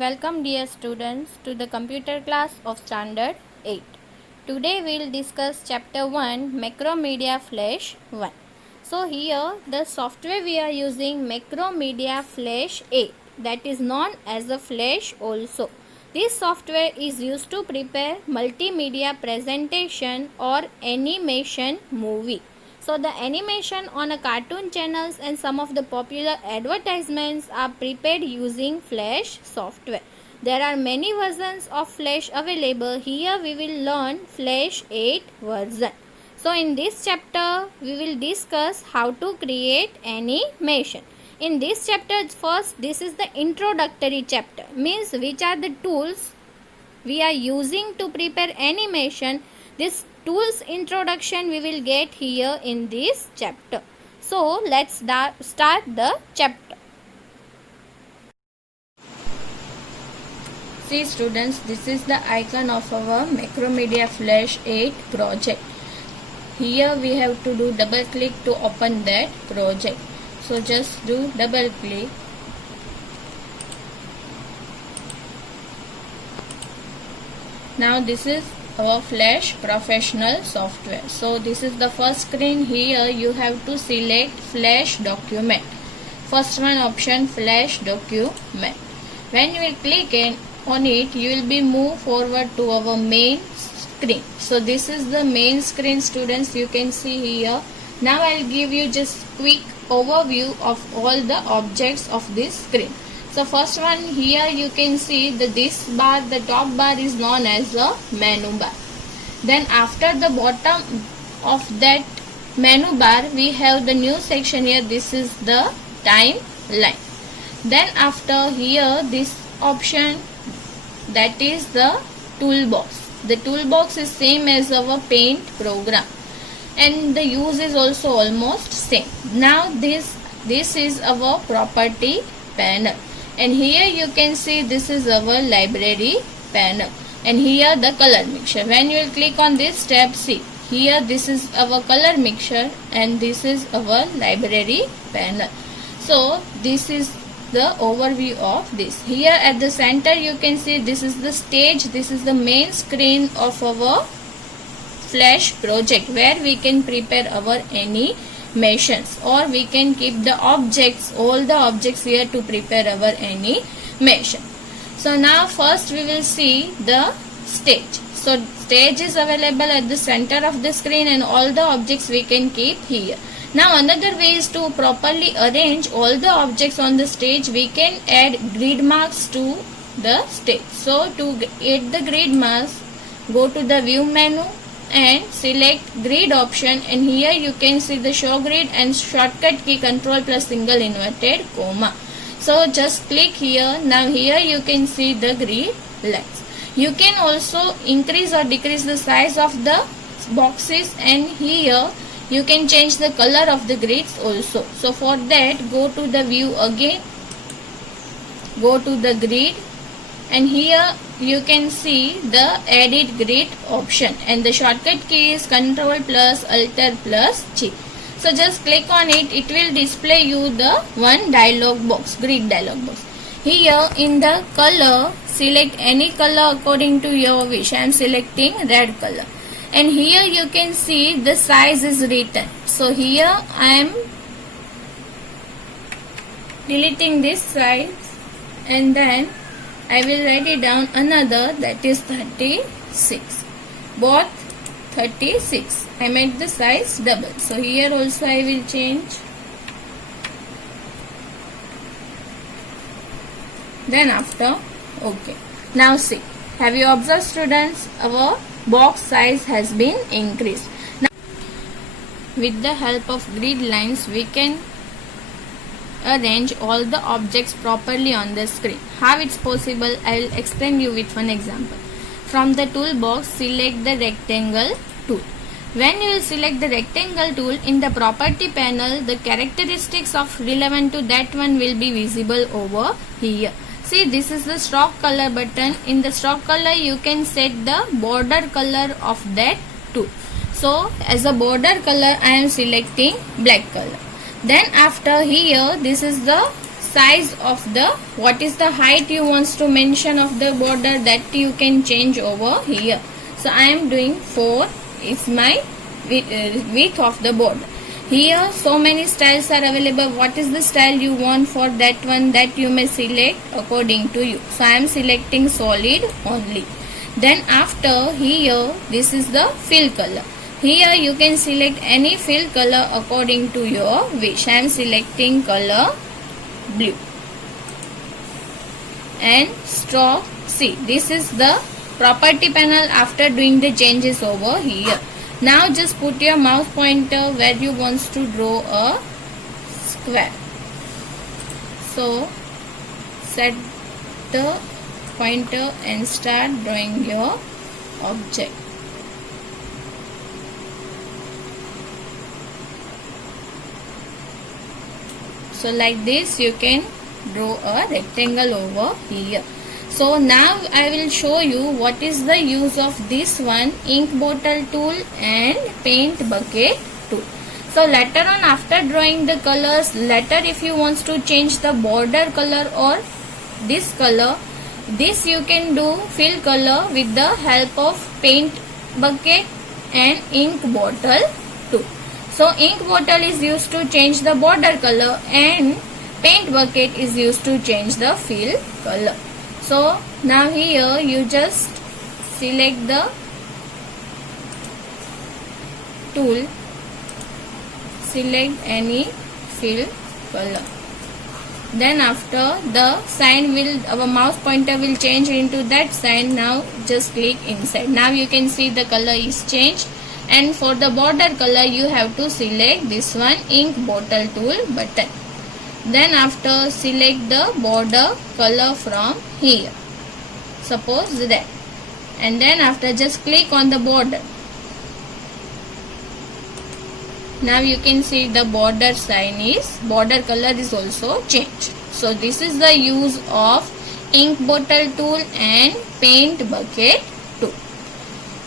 Welcome dear students to the computer class of standard 8. Today we will discuss chapter 1 Macromedia Flash 1. So here the software we are using Macromedia Flash 8, that is known as the Flash also. This software is used to prepare multimedia presentation or animation movie. So the animation on a cartoon channels and some of the popular advertisements are prepared using Flash software. There are many versions of Flash available. Here we will learn Flash 8 version. So in this chapter we will discuss how to create animation. In this chapter first, this is the introductory chapter, means which are the tools we are using to prepare animation. This tools introduction we will get here in this chapter. So let's start the chapter. See students, this is the icon of our Macromedia Flash 8 project. Here we have to do double click to open that project. So just do double click. Now this is our Flash professional software. So this is the first screen. Here you have to select Flash document. First one option, Flash document. When you will click on it, you will be moved forward to our main screen. So this is the main screen students, you can see here. Now I will give you just quick overview of all the objects of this screen. So first one, here you can see this bar, the top bar is known as the menu bar. Then after the bottom of that menu bar we have the new section here, this is the timeline. Then after here this option, that is the toolbox. The toolbox is same as our paint program and the use is also almost same. Now this is our property panel. And here you can see this is our library panel. And here the color mixture. When you will click on this tab, see here this is our color mixture and this is our library panel. So this is the overview of this. Here at the center you can see this is the stage. This is the main screen of our Flash project where we can prepare our animations or we can keep the objects, all the objects here to prepare our animation. So now first we will see the stage. So stage is available at the center of the screen and all the objects we can keep here. Now another way is to properly arrange all the objects on the stage. We can add grid marks to the stage. So to add the grid marks, go to the view menu and select grid option, and here you can see the show grid and shortcut key control plus single inverted comma. So just click here. Now here you can see the grid lines. You can also increase or decrease the size of the boxes, and here you can change the color of the grids also. So for that, go to the view again, go to the grid, and here you can see the edit grid option and the shortcut key is control plus alt plus G. So just click on it, it will display you the one dialog box, grid dialog box. Here in the color, select any color according to your wish. I am selecting red color. And here you can see the size is written. So here I am deleting this size and then I will write it down another, that is 36. Both 36. I made the size double. So here also I will change. Then after, okay. Now see, have you observed students, our box size has been increased. Now, with the help of grid lines we can arrange all the objects properly on the screen. How it's possible, I will explain you with one example. From the toolbox, select the rectangle tool. When you will select the rectangle tool, in the property panel the characteristics of relevant to that one will be visible over here. See, this is the stroke color button. In the stroke color you can set the border color of that tool. So as a border color I am selecting black color. Then after here, this is the size of the, what is the height you wants to mention of the border, that you can change over here. So I am doing 4 is my width of the border. Here so many styles are available. What is the style you want for that one, that you may select according to you. So I am selecting solid only. Then after here, this is the fill color. Here you can select any fill color according to your wish. I am selecting color blue. And stroke, see, this is the property panel after doing the changes over here. Now just put your mouse pointer where you want to draw a square. So set the pointer and start drawing your object. So like this you can draw a rectangle over here. So now I will show you what is the use of this one, ink bottle tool and paint bucket tool. So later on, after drawing the colors, later if you want to change the border color or this color, this you can do fill color with the help of paint bucket and ink bottle tool. So ink bottle is used to change the border color and paint bucket is used to change the fill color. So now here you just select the tool, select any fill color. Then after the sign will, our mouse pointer will change into that sign. Now just click inside. Now you can see the color is changed. And for the border color you have to select this one, ink bottle tool button. Then after select the border color from here, suppose that, and then after just click on the border. Now you can see the border sign is, border color is also changed. So this is the use of ink bottle tool and paint bucket tool.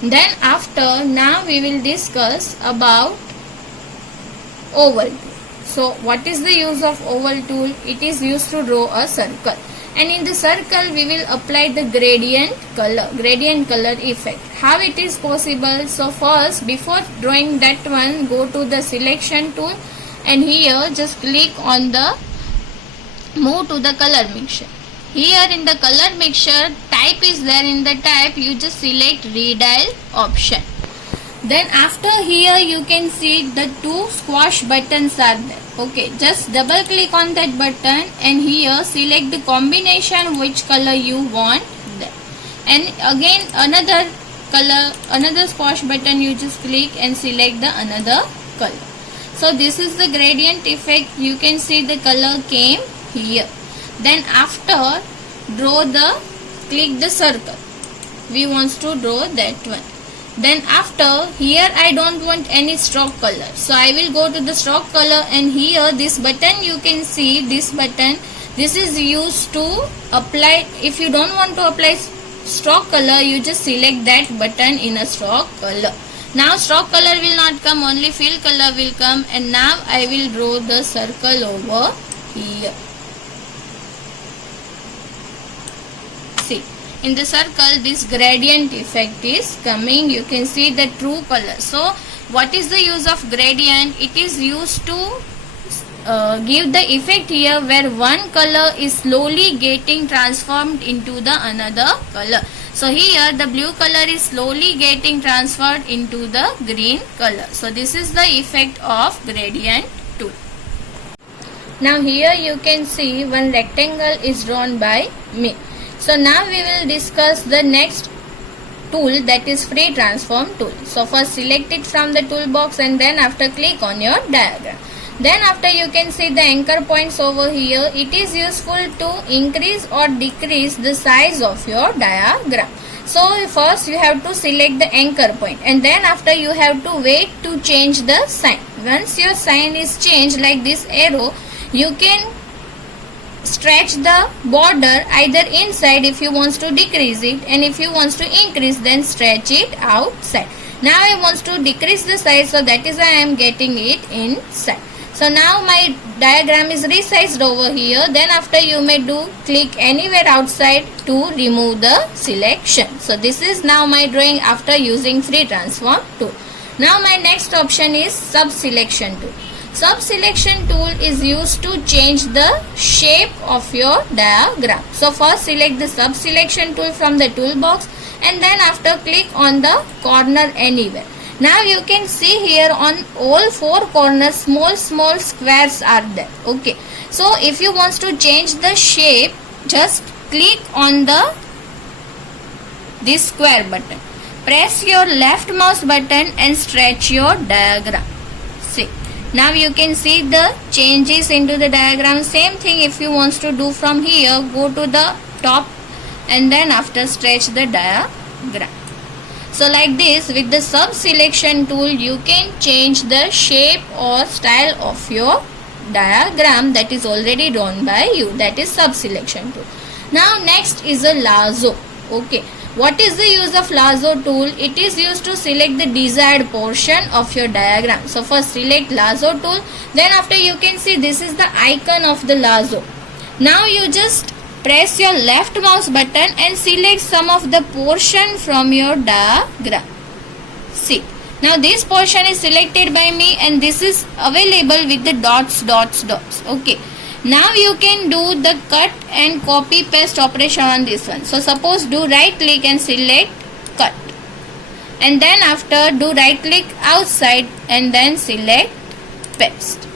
Then after, now we will discuss about oval tool. So what is the use of oval tool? It is used to draw a circle, and in the circle we will apply the gradient color effect. How it is possible? So first, before drawing that one, go to the selection tool and here just click on the move to the color mixture. Here in the color mixture, type is there, in the type you just select redial option. Then after here you can see the 2 squash buttons are there. Okay, just double click on that button and here select the combination which color you want there. And again another color, another squash button, you just click and select the another color. So this is the gradient effect. You can see the color came here. Then after click the circle. We want to draw that one. Then after, here I don't want any stroke color, so I will go to the stroke color and here this button, you can see this button, this is used to apply. If you don't want to apply stroke color, you just select that button in a stroke color. Now stroke color will not come, only fill color will come, and now I will draw the circle over here. See, in the circle this gradient effect is coming. You can see the true color. So what is the use of gradient? It is used to give the effect here where one color is slowly getting transformed into the another color. So here the blue color is slowly getting transferred into the green color. So this is the effect of gradient tool. Now here you can see one rectangle is drawn by me. So now we will discuss the next tool, that is free transform tool. So first select it from the toolbox and then after click on your diagram. Then after you can see the anchor points over here. It is useful to increase or decrease the size of your diagram. So first you have to select the anchor point and then after you have to wait to change the sign. Once your sign is changed like this arrow, you can stretch the border either inside if you want to decrease it, and if you want to increase then stretch it outside. Now I want to decrease the size, so that is why I am getting it inside. So now my diagram is resized over here. Then after you may click anywhere outside to remove the selection. So this is now my drawing after using free transform tool. Now my next option is sub selection tool. Sub selection tool is used to change the shape of your diagram. So first select the sub selection tool from the toolbox and then after click on the corner anywhere. Now you can see here on all four corners small squares are there. Okay. So if you want to change the shape, just click on this square button. Press your left mouse button and stretch your diagram. See. Now you can see the changes into the diagram. Same thing if you want to do from here, go to the top and then after stretch the diagram. So like this, with the sub selection tool you can change the shape or style of your diagram that is already drawn by you. That is sub selection tool. Now next is a lasso. Okay. What is the use of lasso tool? It is used to select the desired portion of your diagram. So first select lasso tool. Then after you can see this is the icon of the lasso. Now you just press your left mouse button and select some of the portion from your diagram. See. Now this portion is selected by me and this is available with the dots. Okay. Now you can do the cut and copy paste operation on this one. So suppose do right click and select cut. And then after do right click outside and then select paste.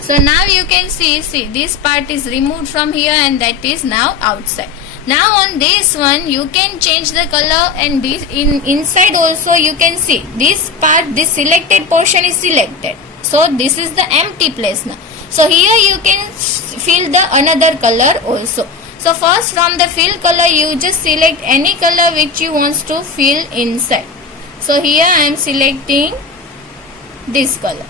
So now you can see this part is removed from here and that is now outside. Now on this one you can change the color and this inside also you can see this part, this selected portion is selected. So this is the empty place now. So here you can fill the another color also. So first from the fill color you just select any color which you want to fill inside. So here I am selecting this color.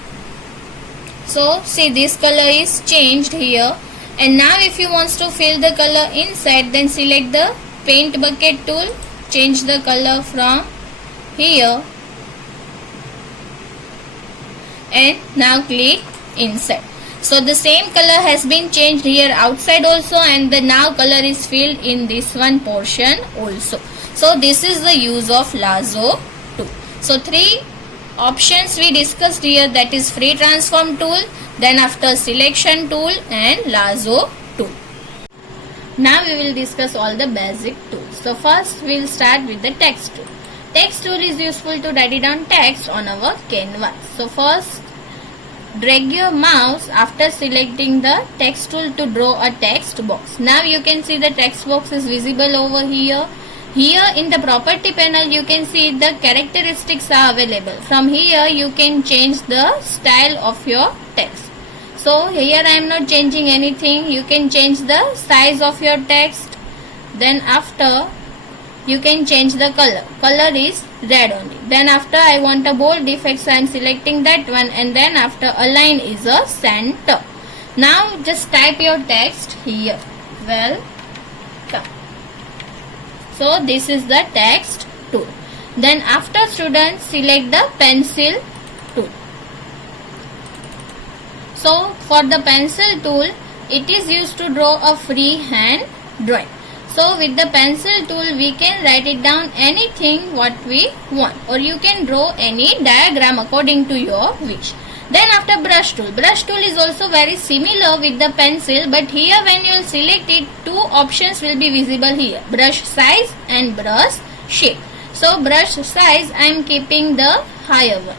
So see this color is changed here. And now if you want to fill the color inside then select the paint bucket tool. Change the color from here. And now click inside. So the same color has been changed here outside also and the now color is filled in this one portion also. So this is the use of lasso tool. So three options we discussed here, that is free transform tool, then after selection tool and lasso tool. Now we will discuss all the basic tools. So first we will start with the text tool. Text tool is useful to write down text on our canvas. So first drag your mouse after selecting the text tool to draw a text box. Now you can see the text box is visible over here. Here in the property panel you can see the characteristics are available. From here you can change the style of your text. So here I am not changing anything. You can change the size of your text. Then after you can change the color. Color is red only. Then after I want a bold effect, so I am selecting that one and then after align is a center. Now just type your text here. Welcome. So this is the text tool. Then after students select the pencil tool. So for the pencil tool it is used to draw a freehand drawing. So with the pencil tool we can write it down anything what we want, or you can draw any diagram according to your wish. Then after brush tool. Brush tool is also very similar with the pencil, but here when you will select it, two options will be visible here. Brush size and brush shape. So brush size I am keeping the higher one,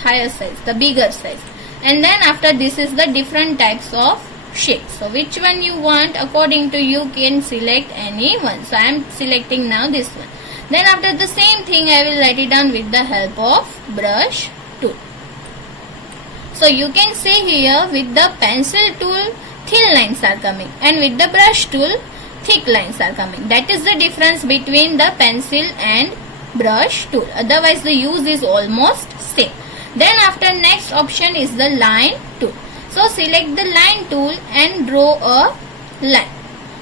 higher size, the bigger size. And then after this is the different types of shape. So which one you want, according to you can select any one. So I am selecting now this one. Then after the same thing I will write it down with the help of brush tool. So you can see here with the pencil tool thin lines are coming and with the brush tool thick lines are coming. That is the difference between the pencil and brush tool. Otherwise the use is almost same. Then after next option is the line tool. So select the line tool and draw a line.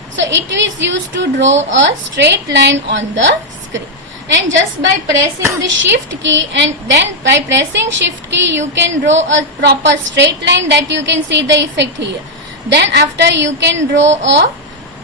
So it is used to draw a straight line on the screen. and just by pressing the shift key, and then by pressing shift key you can draw a proper straight line that you can see the effect here. Then after you can draw a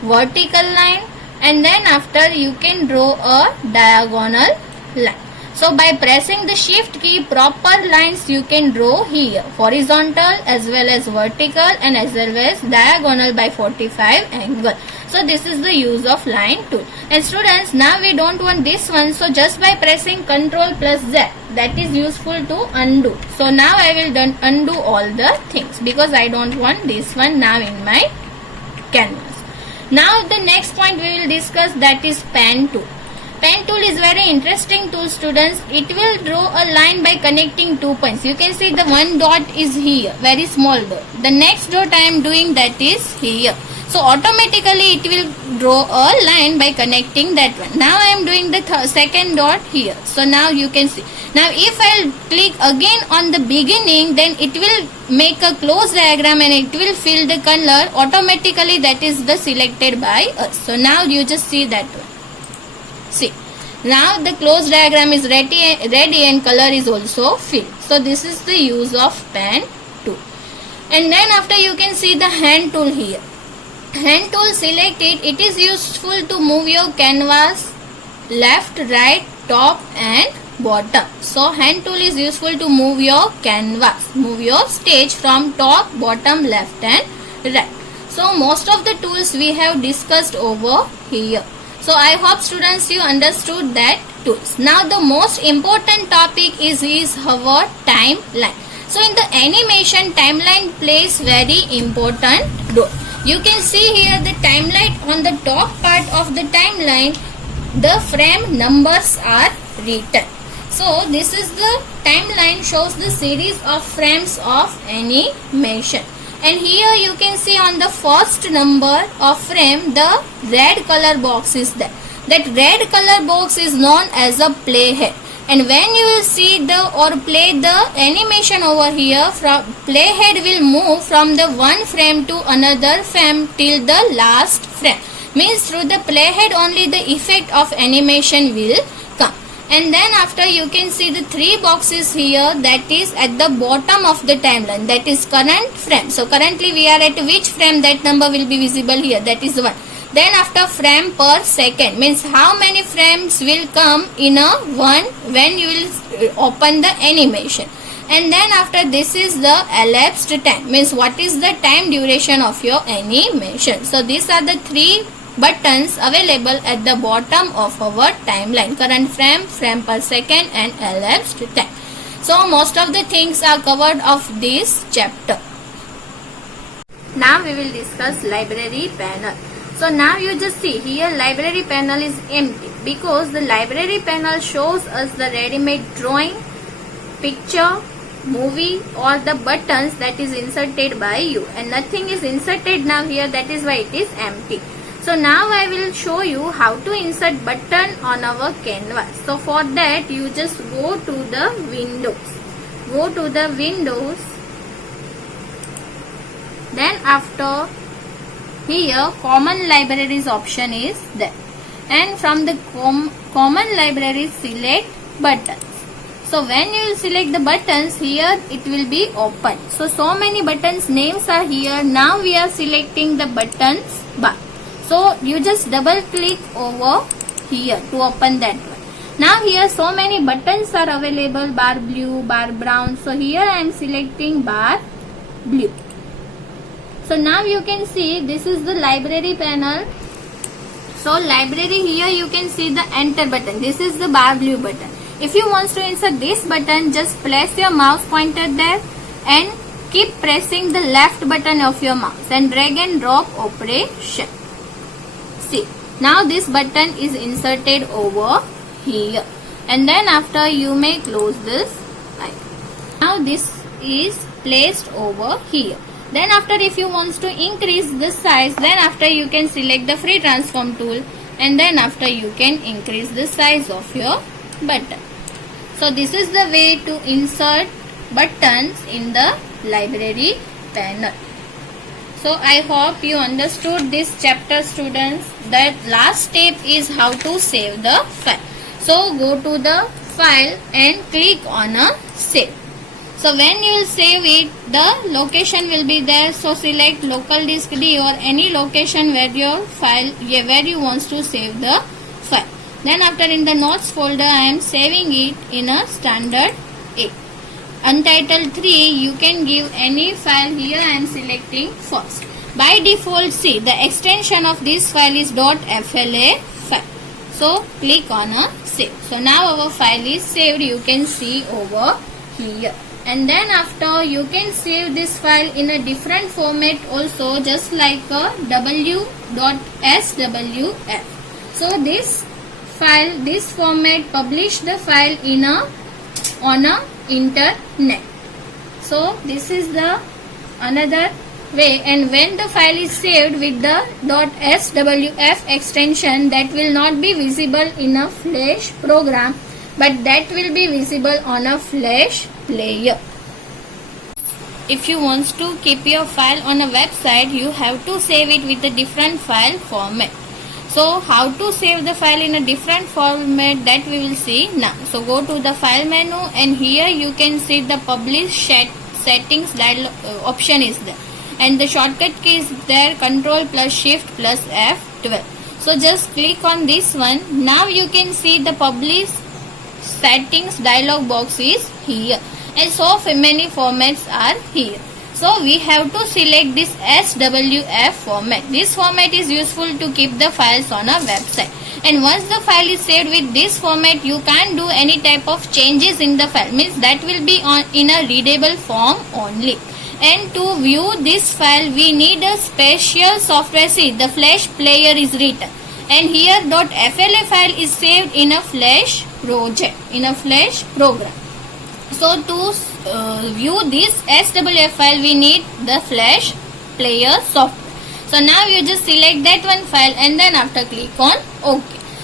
vertical line, and then after you can draw a diagonal line. So by pressing the shift key, proper lines you can draw here, horizontal as well as vertical and as well as diagonal by 45 angle. So this is the use of line tool. And students, now we don't want this one, so just by pressing Ctrl plus Z, that is useful to undo. So now I will undo all the things because I don't want this one now in my canvas. Now the next point we will discuss, that is pen tool. Pen tool is very interesting tool, students. It will draw a line by connecting 2 points. You can see the one dot is here, very small dot. The next dot I am doing, that is here. So automatically it will draw a line by connecting that one. Now I am doing the second dot here. So now you can see. Now if I will click again on the beginning, then it will make a close diagram and it will fill the color automatically, that is the selected by us. So now you just see that one. See, now the closed diagram is ready and color is also filled. So this is the use of pen tool. And then after you can see the hand tool here. Hand tool selected, it is useful to move your canvas left, right, top and bottom. So hand tool is useful to move your canvas, move your stage from top, bottom, left and right. So most of the tools we have discussed over here. So I hope students you understood that tools. Now the most important topic is our timeline. So in the animation, timeline plays very important role. You can see here the timeline. On the top part of the timeline, the frame numbers are written. So this is the timeline, shows the series of frames of animation. And here you can see on the first number of frame, the red color box is there. That red color box is known as a playhead. And when you will see the or play the animation over here, from playhead will move from the one frame to another frame till the last frame. Means through the playhead only the effect of animation will come. And then after you can see the 3 boxes here, that is at the bottom of the timeline, that is current frame. So currently we are at which frame, that number will be visible here, that is 1. Then after frame per second, means how many frames will come in a one when you will open the animation. And then after this is the elapsed time, means what is the time duration of your animation. So these are the 3 buttons available at the bottom of our timeline: current frame, frame per second and elapsed time. So most of the things are covered of this chapter. Now we will discuss library panel. So now you just see here library panel is empty because the library panel shows us the ready-made drawing, picture, movie or the buttons that is inserted by you, and nothing is inserted now here, that is why it is empty. So now I will show you how to insert button on our canvas. So for that you just go to the windows. Go to the windows. Then after here common libraries option is there. And from the common libraries select buttons. So when you will select the buttons here, it will be open. So many buttons names are here. Now we are selecting the buttons bar. So you just double click over here to open that one. Now here so many buttons are available, bar blue, bar brown. So here I am selecting bar blue. So now you can see this is the library panel. So library, here you can see the enter button. This is the bar blue button. If you want to insert this button, just place your mouse pointer there and keep pressing the left button of your mouse and drag and drop operation. See, now this button is inserted over here, and then after you may close this icon. Now this is placed over here. Then after if you want to increase the size, then after you can select the free transform tool, and then after you can increase the size of your button. So this is the way to insert buttons in the library panel. So I hope you understood this chapter, students. The last step is how to save the file. So go to the file and click on a save. So when you will save it, the location will be there. So select local disk D or any location where your file, where you want to save the file. Then after in the notes folder, I am saving it in a standard A. Untitled 3, you can give any file. Here I am selecting first. By default, see the extension of this file is .fla file. So click on a save. So now our file is saved. You can see over here. And then after you can save this file in a different format also, just like a w.swf. So this file, this format, publish the file in on a internet. So this is the another way, and when the file is saved with the .swf extension, that will not be visible in a Flash program, but that will be visible on a Flash player. If you want to keep your file on a website, you have to save it with a different file format. So how to save the file in a different format, that we will see now. So go to the file menu, and here you can see the publish settings dialog option is there, and the shortcut key is there, Control plus Shift plus F12. So just click on this one. Now you can see the publish settings dialog box is here, and so many formats are here. So we have to select this SWF format. This format is useful to keep the files on a website, and once the file is saved with this format, you can't do any type of changes in the file, means that will be in a readable form only. And to view this file, we need a special software. See, the Flash player is written, and here .fla file is saved in a Flash project, in a Flash program. So to view this SWF file, we need the Flash player software. So now you just select that one file, and then after click on OK.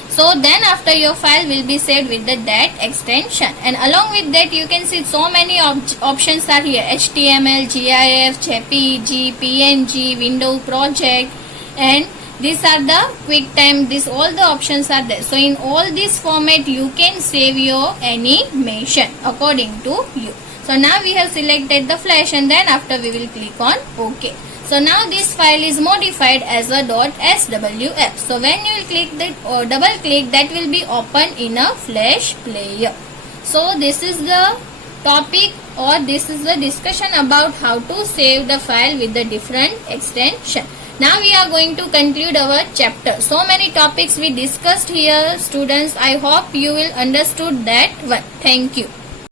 So then after your file will be saved with the that extension, and along with that you can see so many options are here: HTML, GIF, JPEG, PNG, window project, and these are the QuickTime. This all the options are there. So in all this format you can save your animation according to you. So now we have selected the Flash, and then after we will click on OK. So now this file is modified as a .swf. So when you will click that or double click, that will be open in a Flash player. So this is the topic, or this is the discussion about how to save the file with the different extension. Now we are going to conclude our chapter. So many topics we discussed here, students. I hope you will understood that one. Thank you.